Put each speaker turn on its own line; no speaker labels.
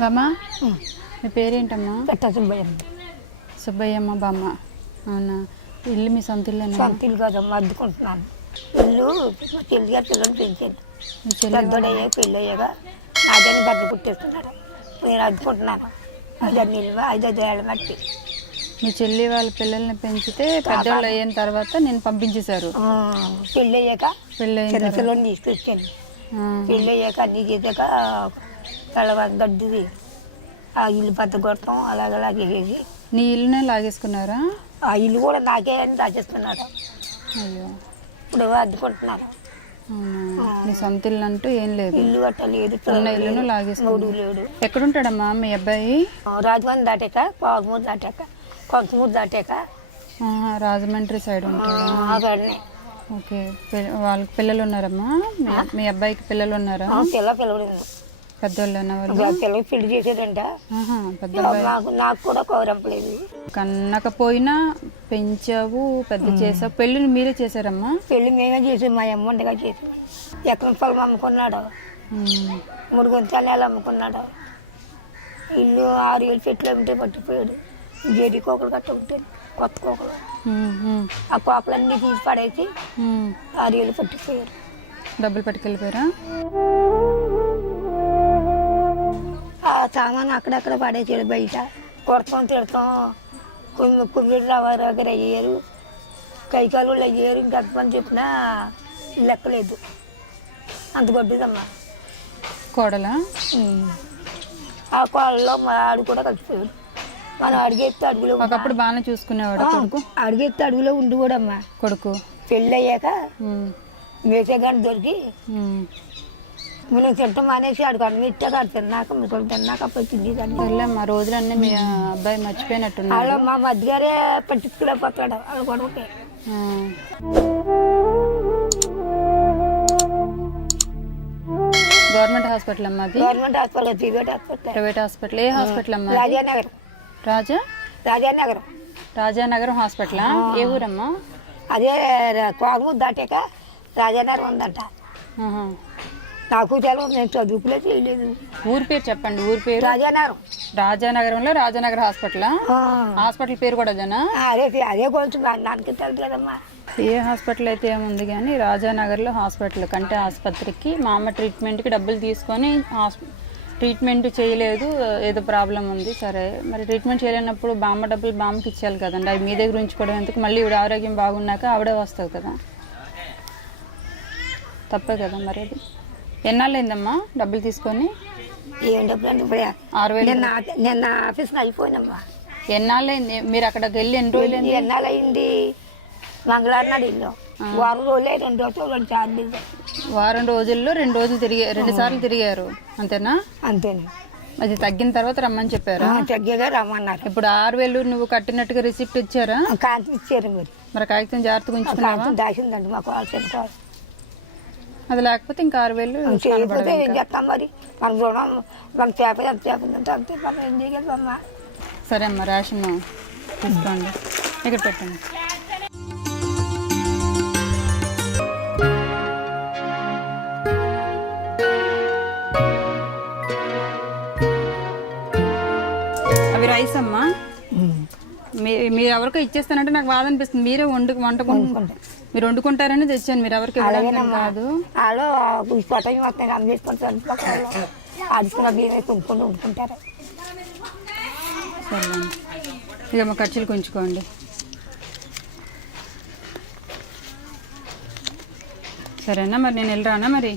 బామ్మ? మీ పేరేంటమ్మా?
పెట్ట సుబ్బయ్య
సుబ్బయ్యమ్మ బామ్మ. అవునా? ఇల్లు మీ సొంత ఇల్లేనా?
సొంత ఇల్లు కదమ్మా అద్దుకుంటున్నాను. ఇల్లు మా చెల్లి గారి పిల్లలు పెంచాను
మీ చెల్లి
పెద్దోడు అయ్యాక పెళ్ళి అయ్యాక నాదని బట్టలు కుట్టేస్తున్నాడు. నేను అద్దుకుంటున్నాను. ఐదు నిల్వ ఐదు ఐదు ఏళ్ళ మట్టి.
మీ చెల్లి వాళ్ళ పిల్లల్ని పెంచితే పెద్దోళ్ళు అయిన తర్వాత నేను పంపించేశారు.
ఆ, పెళ్ళి చిన్న పిల్లల్ని తీసుకొచ్చాను.
ఆ,
పెళ్ళి అయ్యాక అన్నీ చేసాక తెల్లవారు గడ్డిది. ఆ ఇల్లు పెద్ద కొట్టడం అలాగలాగే చేసి
నీ ఇల్లునే లాగేసుకున్నారా?
ఆ ఇల్లు కూడా నాకే అని దాచేస్తున్నాడు
అయ్యో.
ఇప్పుడు అద్దుకుంటున్నాను
అవునా? మీ సొంత ఇల్లు అంటూ ఏం లేదు.
ఇల్లు గట్ట లేదు
ఉన్న ఇల్లును లాగేసుకున్నారు
లేడు.
ఎక్కడుంటాడమ్మా మీ అబ్బాయి?
రాజమండ్రి దాటాక పావుమూరు దాటాక కొంతమూరు దాటాక.
రాజమండ్రి సైడ్ ఉంటాడా? ఓకే. వాళ్ళకి పిల్లలు ఉన్నారమ్మా? మీ- అబ్బాయికి పిల్లలు ఉన్నారా?
పిల్ల పిల్లలు
పెద్దోళ్ళేనా వాళ్ళు.
పెళ్ళి చేసేదంట. నాకు నాకు కూడా కౌరంపలేదు
కన్నకపోయినా పెంచావు పెద్ద చేసావు. పెళ్ళిని మీరే చేశారమ్మా?
పెళ్ళి మేమే చేసాం మా అమ్మ ఉండగా చేసాం. ఎక్కడ పొలం అమ్ముకున్నాడు. మూడు గుంతాలు నెల అమ్ముకున్నాడు. ఇల్లు ఆరు ఏళ్ళు చెట్లు అమ్మితే పట్టిపోయాడు. జేడి కోకలు కట్ట ఉంటాయి కొత్త కోకలు. ఆ కోకలన్నీ తీసి పడేసి. ఆరు ఏళ్ళు పట్టిపోయారు
డబ్బులు పట్టుకెళ్ళిపోయారా?
సామాన్ అక్కడక్కడ పడేసాడు బయట. కొడతాం తిడతాం. కుమ్మి కుమ్మిడి రవ్వ దగ్గర అయ్యారు. కైకాలు అయ్యారు. ఇంకెంతమంది చెప్పినా లెక్కలేదు. అంత గొడ్డదమ్మా.
కోడలా?
ఆ మా ఆడు కూడా కలిసిపోయారు మనం అడిగెత్తే అడుగులో
ఒకప్పుడు బాగానే చూసుకునేవాడు కొడుకు?
అడిగెత్తే అడుగులో ఉండి కూడా అమ్మా
కొడుకు?
పెళ్ళి అయ్యాక
ఉమ్,
మేసేగాని దొరికి. మనం తింటాం మానేసి ఆడు అన్ని ఇట్టాక ఆడు తిన్నాక ముక్కలు తిన్నాక అప్పుడు తిండిదాన్ని
సర్లేమ్మా రోజులన్నీ మీ అబ్బాయి మర్చిపోయినట్టున్నాడు.
వాళ్ళు మా మధ్యగారే పట్టించుకోలేకపోతాడు వాళ్ళు కొడుకే
ఆ. గవర్నమెంట్ హాస్పిటల్ అమ్మా అది?
Government hospital private hospital.
Private hospital. ఏ హాస్పిటల్ అమ్మా?
రాజానగరం.
రాజా?
రాజానగరం.
రాజానగరం హాస్పిటలా? ఏ ఊరమ్మా?
అదే కోగము దాటాక రాజానగరం ఉందంట. నాకు తెలవదు నేను చదువుకులే చేయలేదు
ఊరి పేరు చెప్పండి ఊరి పేరు?
రాజానగరం.
రాజానగరంలో రాజానగర్ హాస్పిటలా? హాస్పిటల్ పేరు కూడా అదేనా?
అదే అదే కొంచెం నాకు తెలుసు కదమ్మా.
ఏ హాస్పిటల్ అయితే ఏముంది కానీ రాజానగర్లో హాస్పిటల్ కంటే ఆసుపత్రికి మా అమ్మ ట్రీట్మెంట్కి డబ్బులు తీసుకొని ట్రీట్మెంట్ చేయలేదు ఏదో ప్రాబ్లం ఉంది సరే. మరి ట్రీట్మెంట్ చేయలేనప్పుడు బామ్మ డబ్బులు బామ్మకి ఇచ్చేయాలి కదండి అవి మీ దగ్గర ఉంచుకోవడం ఎందుకు? మళ్ళీ ఇవిడ ఆరోగ్యం బాగున్నాక ఆవిడే వస్తుంది కదా. తప్పే కదా మరి అది? ఎన్నాళ్ళైందమ్మా డబ్బులు తీసుకొని?
ఏం డబ్బులు అంటే ఇప్పుడు
ఆరు వేలు
నిన్న నిన్న ఆఫీస్కి అయిపోయినమ్మా
ఎన్నాళ్ళైంది? మీరు అక్కడికి వెళ్ళి ఎన్ని రోజులు
ఎన్నాళ్ళు అయింది? మంగళవారం నాడు ఇల్లు వారం రోజులే రెండు రోజులు రెండు ఇల్లు
వారం రోజుల్లో రెండు రోజులు తిరిగి రెండు సార్లు తిరిగారు. అంతేనా?
అంతేనే?
అది తగ్గిన తర్వాత రమ్మని చెప్పారా?
తగ్గిగా రమ్మన్నారు.
ఇప్పుడు ఆరు వేలు నువ్వు కట్టినట్టుగా రిసిప్ట్ ఇచ్చారా?
కాంతి ఇచ్చారు మరి.
మరి కాగితం జాగ్రత్తగా ఉంచుకున్నావా?
దాచిందండి మాకు కావాల్సిన కావాలి
అది లేకపోతే ఇంకా ఆరు వేలు
చేయకపోతే ఏం చేస్తాం మరి? మన రుణం మన చేప ఎంత చేప ఉందంటే అంతే మనం ఏం చేయగలమమ్మా
సరే అమ్మా రేషన్ తీసుకోండి. ఇక్కడ పెట్టండి. అవి రైస్ అమ్మా? మీరు ఎవరికో ఇచ్చేస్తానంటే నాకు బాధ అనిపిస్తుంది మీరే వండు వంటకు మీరు వండుకుంటారని తెచ్చాను. మీరు ఎవరికి కాదు.
వాళ్ళు అమ్మ అడుచుకున్న కొనుక్కొని వండుకుంటారు.
సరే ఇక మా ఖర్చులు కొంచుకోండి. సరేనా మరి? నేను వెళ్ళరానా మరి?